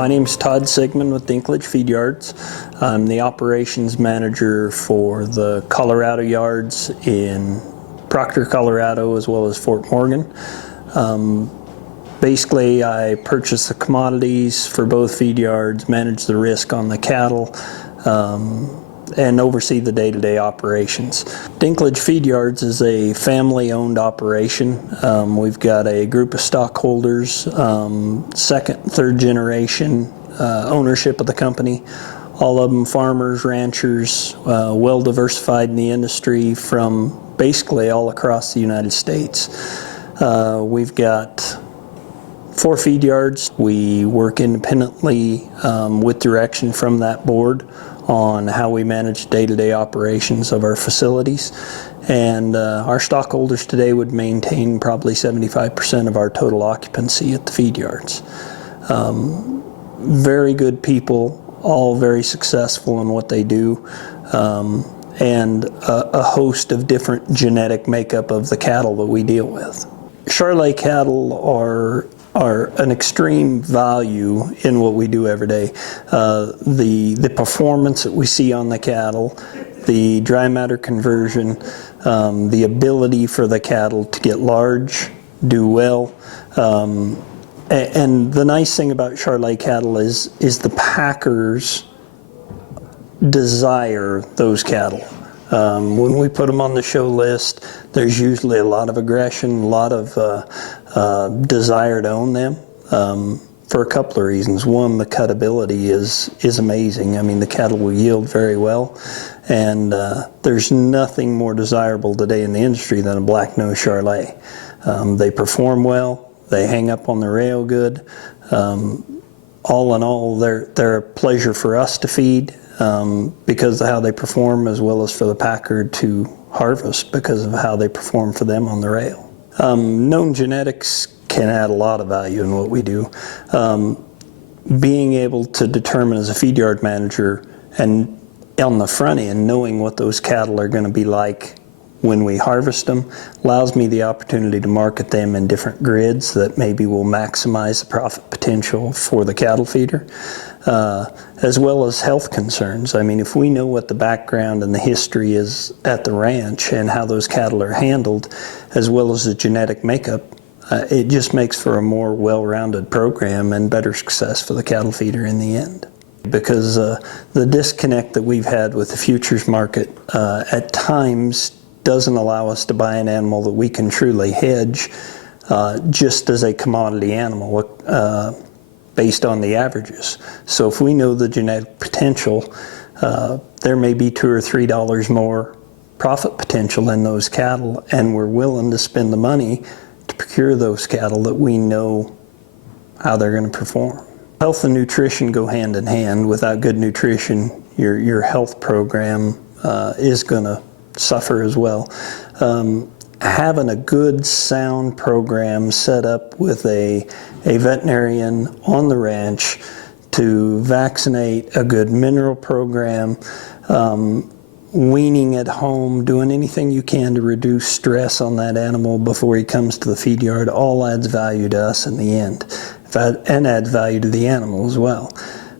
My name's Todd Sigmon with Dinklage Feedyards. I'm the operations manager for the Colorado yards in Proctor, Colorado, as well as Fort Morgan. Basically, I purchase the commodities for both feed yards, manage the risk on the cattle, and oversee the day-to-day operations. Dinklage Feedyards is a family-owned operation. We've got a group of stockholders, second, third generation ownership of the company. All of them farmers, ranchers, well diversified in the industry from basically all across the United States. We've got 4 feed yards. We work independently with direction from that board on how we manage day-to-day operations of our facilities. And our stockholders today would maintain probably 75% of our total occupancy at the feed yards. Very good people, all very successful in what they do, and a host of different genetic makeup of the cattle that we deal with. Charolais cattle are an extreme value in what we do every day. The performance that we see on the cattle, the dry matter conversion, the ability for the cattle to get large, do well. And the nice thing about Charolais cattle is the packers desire those cattle. When we put them on the show list, there's usually a lot of aggression, a lot of desire to own them for a couple of reasons. One, the cutability is amazing. I mean, the cattle will yield very well, and there's nothing more desirable today in the industry than a black-nosed Charolais. They perform well, they hang up on the rail good. All in all, they're a pleasure for us to feed because of how they perform, as well as for the packer to harvest because of how they perform for them on the rail. Known genetics can add a lot of value in what we do. Being able to determine as a feed yard manager and on the front end, knowing what those cattle are going to be like when we harvest them, allows me the opportunity to market them in different grids that maybe will maximize the profit potential for the cattle feeder, as well as health concerns. I mean, if we know what the background and the history is at the ranch and how those cattle are handled, as well as the genetic makeup, it just makes for a more well-rounded program and better success for the cattle feeder in the end. Because the disconnect that we've had with the futures market at times doesn't allow us to buy an animal that we can truly hedge just as a commodity animal based on the averages. So if we know the genetic potential, there may be $2 or $3 more profit potential in those cattle, and we're willing to spend the money to procure those cattle that we know how they're going to perform. Health and nutrition go hand in hand. Without good nutrition, your health program is going to suffer as well. Having a good, sound program set up with a veterinarian on the ranch to vaccinate, a good mineral program, weaning at home, doing anything you can to reduce stress on that animal before he comes to the feed yard, all adds value to us in the end, and adds value to the animal as well.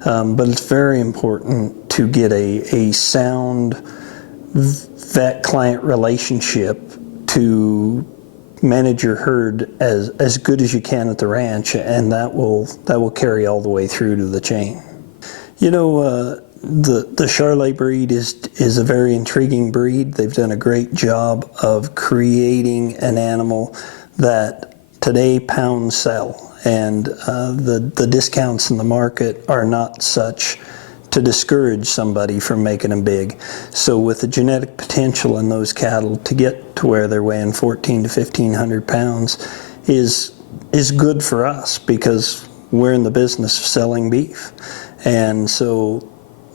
But it's very important to get a sound vet-client relationship to manage your herd as good as you can at the ranch, and that will carry all the way through to the chain. You know, the Charolais breed is a very intriguing breed. They've done a great job of creating an animal that today pounds sell, and the discounts in the market are not such to discourage somebody from making them big. So with the genetic potential in those cattle to get to where they're weighing 1,400 to 1,500 pounds is good for us, because we're in the business of selling beef. And so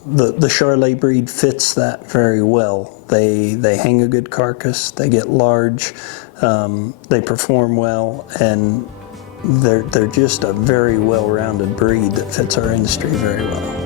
the Charolais breed fits that very well. They hang a good carcass, they get large, they perform well, and they're just a very well-rounded breed that fits our industry very well.